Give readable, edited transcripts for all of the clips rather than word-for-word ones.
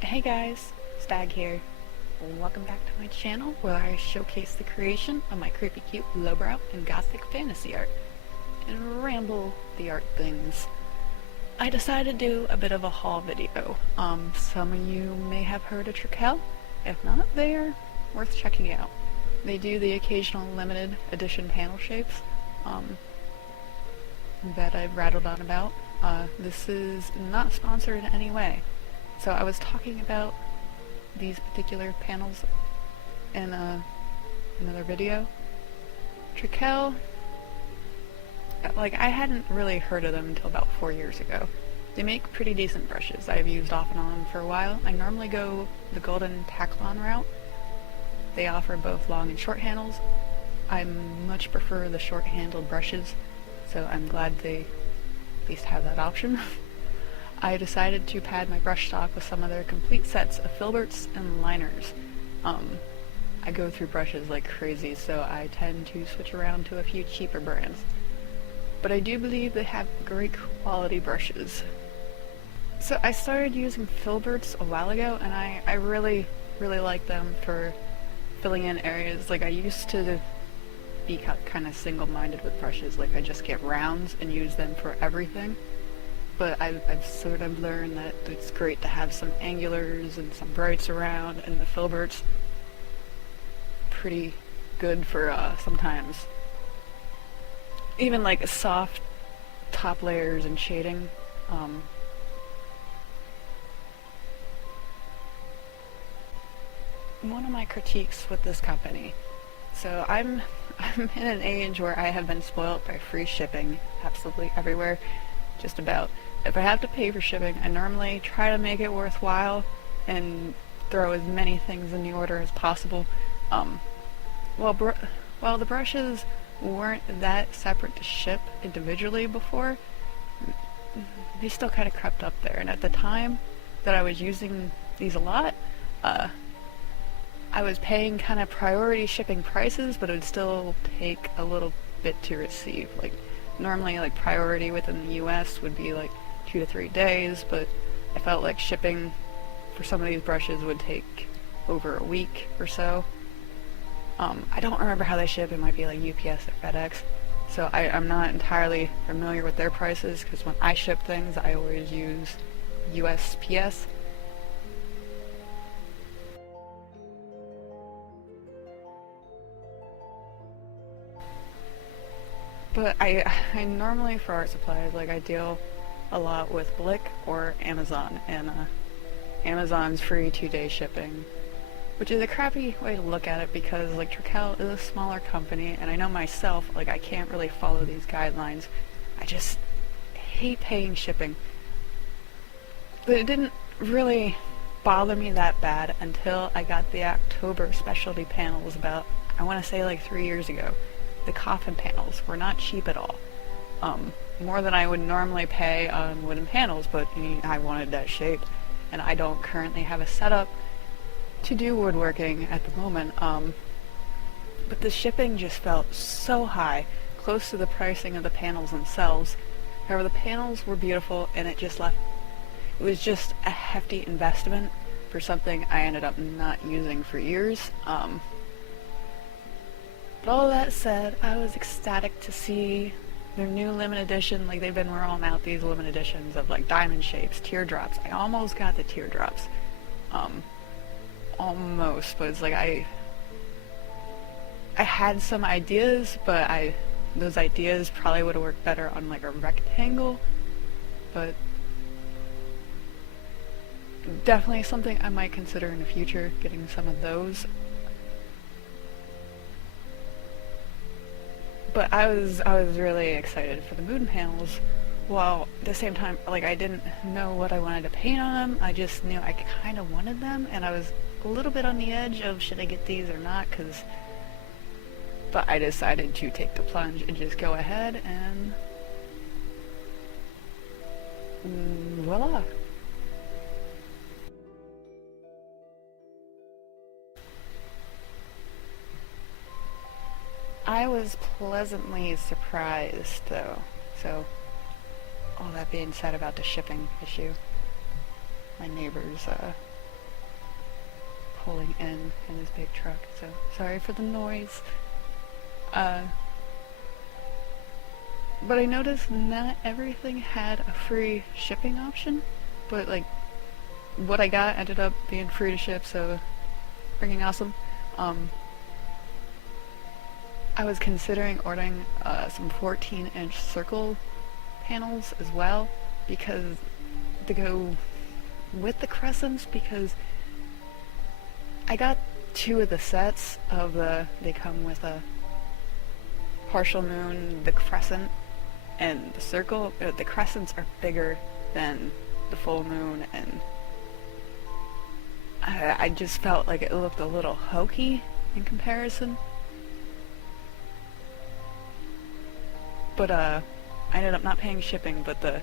Hey guys, Stag here. Welcome back to my channel where I showcase the creation of my creepy cute lowbrow and gothic fantasy art and ramble the art things. I decided to do a bit of a haul video. Some of you may have heard of Trekell. If not, they're worth checking out. They do the occasional limited edition panel shapes that I've rattled on about. This is not sponsored in any way. So I was talking about these particular panels in another video. Trekell, I hadn't really heard of them until about 4 years ago. They make pretty decent brushes. I've used off and on for a while. I normally go the golden Trekell route. They offer both long and short handles. I much prefer the short-handled brushes, so I'm glad they at least have that option. I decided to pad my brush stock with some of their complete sets of filberts and liners. I go through brushes like crazy, so I tend to switch around to a few cheaper brands. But I do believe they have great quality brushes. So I started using filberts a while ago, and I really like them for filling in areas. Like, I used to be kind of single-minded with brushes, like I just get rounds and use them for everything. But I've sort of learned that it's great to have some angulars and some brights around, and the filberts pretty good for sometimes even like soft top layers and shading. One of my critiques with this company, so I'm in an age where I have been spoiled by free shipping absolutely everywhere, just about. If I have to pay for shipping, I normally try to make it worthwhile and throw as many things in the order as possible. While the brushes weren't that separate to ship individually before, they still kind of crept up there. And at the time that I was using these a lot, I was paying kind of priority shipping prices, but it would still take a little bit to receive. Like, normally, like, priority within the US would be like 2 to 3 days, but I felt like shipping for some of these brushes would take over a week or so. I don't remember how they ship. It might be like UPS or FedEx, so I'm not entirely familiar with their prices, because when I ship things I always use USPS. But I normally, for art supplies, like, I deal a lot with Blick or Amazon, and Amazon's free 2-day shipping, which is a crappy way to look at it, because like Trekell is a smaller company, and I know myself, like, I can't really follow these guidelines. I just hate paying shipping. But it didn't really bother me that bad until I got the October specialty panels about, I want to say, like 3 years ago. The coffin panels were not cheap at all. More than I would normally pay on wooden panels, but I wanted that shape, and I don't currently have a setup to do woodworking at the moment. But the shipping just felt so high, close to the pricing of the panels themselves. However, the panels were beautiful, and it was just a hefty investment for something I ended up not using for years. But all that said, I was ecstatic to see their new limited edition. Like, they've been rolling out these limited editions of like diamond shapes, teardrops. I almost got the teardrops. Almost, but it's like I had some ideas, but those ideas probably would have worked better on like a rectangle, but definitely something I might consider in the future, getting some of those. But I was really excited for the moon panels, while at the same time, like, I didn't know what I wanted to paint on them. I just knew I kind of wanted them, and I was a little bit on the edge of should I get these or not, but I decided to take the plunge and just go ahead, and voila. I was pleasantly surprised, though. So, all that being said about the shipping issue, my neighbors pulling in his big truck, so sorry for the noise. But I noticed not everything had a free shipping option, but like what I got ended up being free to ship, so freaking awesome. I was considering ordering some 14-inch circle panels as well, because to go with the crescents, because I got 2 of the sets of they come with a partial moon, the crescent, and the circle. The crescents are bigger than the full moon, and I just felt like it looked a little hokey in comparison. But I ended up not paying shipping, but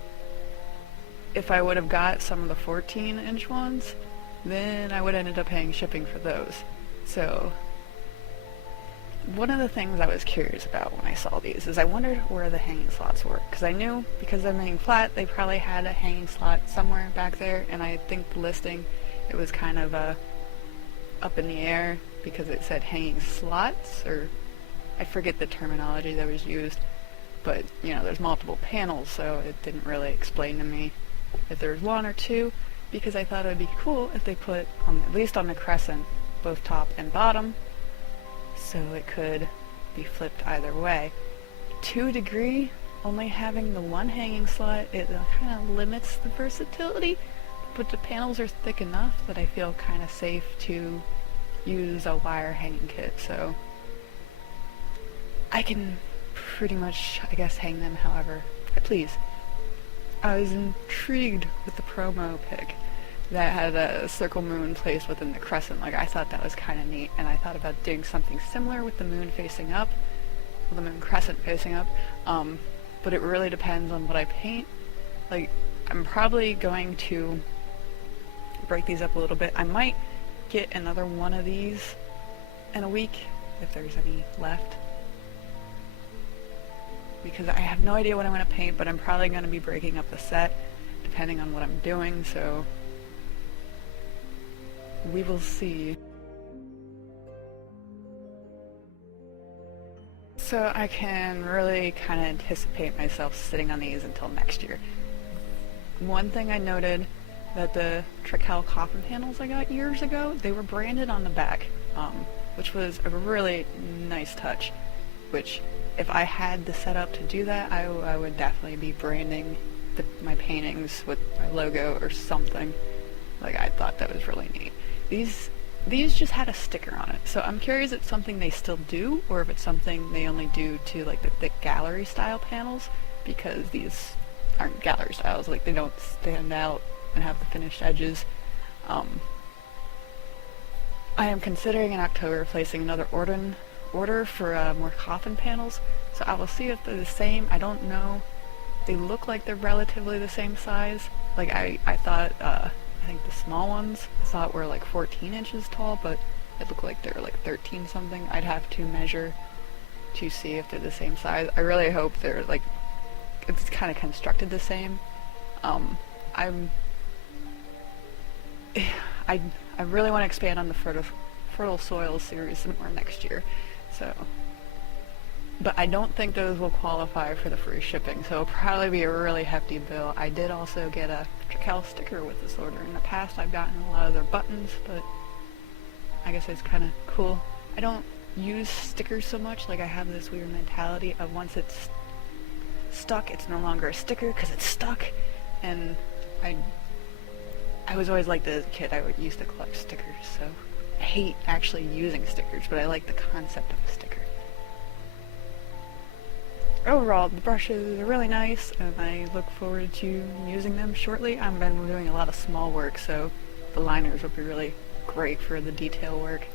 if I would have got some of the 14-inch ones, then I would have ended up paying shipping for those. So one of the things I was curious about when I saw these is I wondered where the hanging slots were, because I knew, because they're laying flat, they probably had a hanging slot somewhere back there, and I think the listing, it was kind of up in the air because it said hanging slots, or I forget the terminology that was used, but you know, there's multiple panels, so it didn't really explain to me if there was 1 or 2, because I thought it would be cool if they put, at least on the crescent, both top and bottom, so it could be flipped either way. To a degree, only having the 1 hanging slot, it kind of limits the versatility, but the panels are thick enough that I feel kind of safe to use a wire hanging kit, so I can pretty much, I guess, hang them however I please. I was intrigued with the promo pic that had a circle moon placed within the crescent. Like, I thought that was kind of neat, and I thought about doing something similar with the moon facing up, with the moon crescent facing up, but it really depends on what I paint. Like, I'm probably going to break these up a little bit. I might get another one of these in a week, if there's any left, because I have no idea what I'm going to paint, but I'm probably going to be breaking up the set depending on what I'm doing, so we will see. So I can really kind of anticipate myself sitting on these until next year. One thing I noted, that the Trekell coffin panels I got years ago, they were branded on the back, which was a really nice touch, which if I had the setup to do that, I would definitely be branding my paintings with my logo or something. Like, I thought that was really neat. These just had a sticker on it, so I'm curious if it's something they still do, or if it's something they only do to like the thick gallery style panels, because these aren't gallery styles, like they don't stand out and have the finished edges. I am considering in October placing another order for more coffin panels, so I will see if they're the same. I don't know. They look like they're relatively the same size. Like, I thought, I think the small ones I thought were like 14 inches tall, but it looked like they're like 13 something. I'd have to measure to see if they're the same size. I really hope they're like, it's kind of constructed the same. I really want to expand on the fertile soil series more next year, so, but I don't think those will qualify for the free shipping, so it'll probably be a really hefty bill. I did also get a Trekell sticker with this order. In the past I've gotten a lot of their buttons, but I guess it's kind of cool. I don't use stickers so much. Like, I have this weird mentality of once it's stuck, it's no longer a sticker because it's stuck, and I was always like the kid, I would used to collect stickers, so I hate actually using stickers, but I like the concept of a sticker. Overall, the brushes are really nice, and I look forward to using them shortly. I've been doing a lot of small work, so the liners will be really great for the detail work,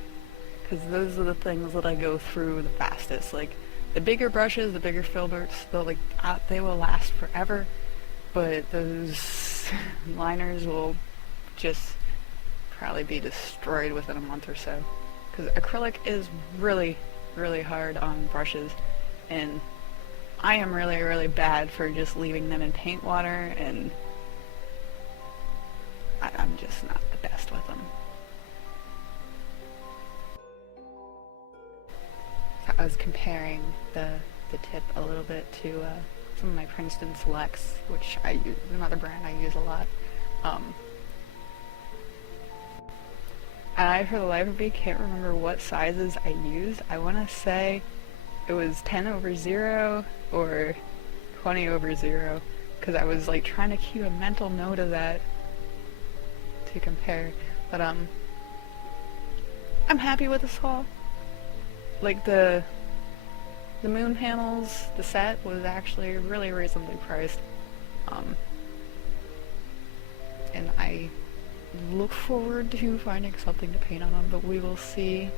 because those are the things that I go through the fastest. Like, the bigger brushes, the bigger filberts, they will last forever, but those liners will just probably be destroyed within a month or so, because acrylic is really, really hard on brushes, and I am really, really bad for just leaving them in paint water, and I'm just not the best with them. I was comparing the tip a little bit to some of my Princeton Selects, which I use, another brand I use a lot. And I, for the life of me, can't remember what sizes I used. I want to say it was 10/0 or 20/0, because I was like trying to keep a mental note of that to compare. But I'm happy with this haul. Like the moon panels, the set was actually really reasonably priced. And I look forward to finding something to paint on them, but we will see.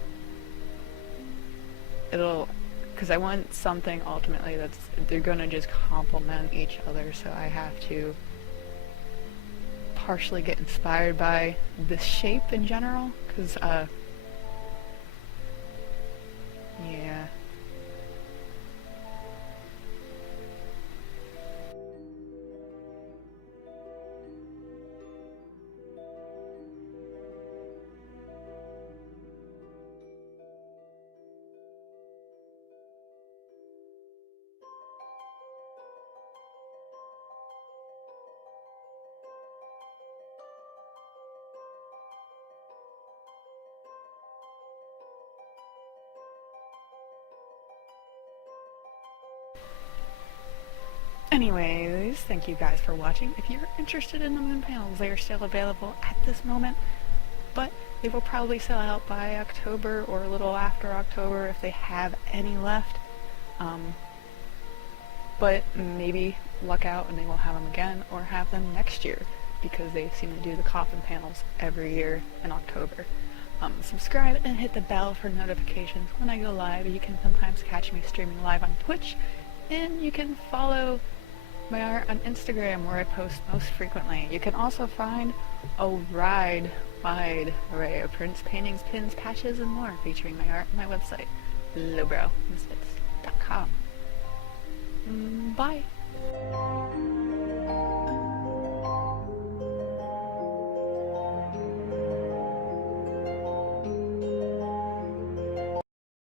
Because I want something ultimately they're gonna just complement each other, so I have to partially get inspired by this shape in general, because yeah. Anyways, thank you guys for watching. If you're interested in the moon panels, they are still available at this moment, but they will probably sell out by October or a little after October if they have any left. But maybe luck out and they will have them again, or have them next year, because they seem to do the coffin panels every year in October. Subscribe and hit the bell for notifications when I go live. You can sometimes catch me streaming live on Twitch, and you can follow my art on Instagram, where I post most frequently. You can also find a wide array of prints, paintings, pins, patches, and more featuring my art on my website, lowbrowmisfits.com. Bye!